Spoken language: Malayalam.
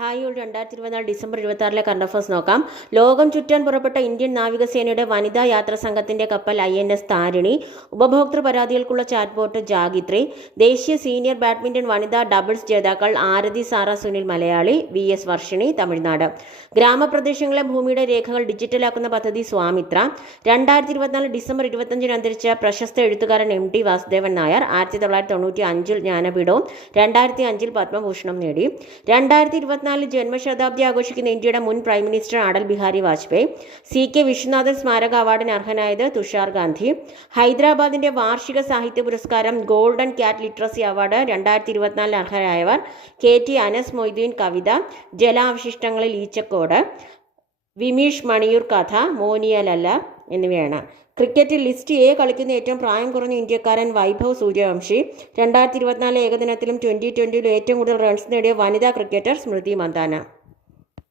ഹായ് 2024 ഡിസംബർ 26 കറണ്ട് അഫയേഴ്സ് നോക്കാം. ലോകം ചുറ്റാൻ പുറപ്പെട്ട ഇന്ത്യൻ നാവികസേനയുടെ വനിതാ യാത്രാ സംഘത്തിന്റെ കപ്പൽ INS താരിണി, ഉപഭോക്തൃ പരാതികൾക്കുള്ള ചാറ്റ്ബോട്ട് ജാഗിത്രി, ദേശീയ സീനിയർ ബാഡ്മിന്റൺ വനിതാ ഡബിൾസ് ജേതാക്കൾ ആരതി സാറ സുനിൽ മലയാളി, VS വർഷിണി തമിഴ്നാട്. ഗ്രാമപ്രദേശങ്ങളിലെ ഭൂമിയുടെ രേഖകൾ ഡിജിറ്റലാക്കുന്ന പദ്ധതി സ്വാമിത്ര. 2024 ഡിസംബർ 25 അന്തരിച്ച പ്രശസ്ത എഴുത്തുകാരൻ MT വാസുദേവൻ നായർ 1995 ജ്ഞാനപീഠവും 2005 പത്മഭൂഷണം നേടി. 2024 ജന്മശതാബ്ദി ആഘോഷിക്കുന്ന ഇന്ത്യയുടെ മുൻ prime minister Atal Bihari Vajpayee. CK Vishwanathan സ്മാരക അവാർഡിന് അർഹനായത് തുഷാർ ഗാന്ധി. ഹൈദരാബാദിന്റെ വാർഷിക സാഹിത്യ പുരസ്കാരം ഗോൾഡൻ ക്യാറ്റ് ലിറ്ററസി അവാർഡ് 2024 അർഹരായവർ KT അനസ് മൊയ്തീൻ കവിത, ജലാവശിഷ്ടങ്ങളിൽ ഈച്ചക്കോട്, വിമീഷ് മണിയൂർ കഥ, മോനിയലല്ല എന്നിവയാണ്. ക്രിക്കറ്റിൽ ലിസ്റ്റ് A കളിക്കുന്ന ഏറ്റവും പ്രായം കുറഞ്ഞ ഇന്ത്യക്കാരൻ വൈഭവ് സൂര്യവംശി. 2024 ഏകദിനത്തിലും 2020യിലും ഏറ്റവും കൂടുതൽ റൺസ് നേടിയ വനിതാ ക്രിക്കറ്റർ സ്മൃതി മന്ദാന.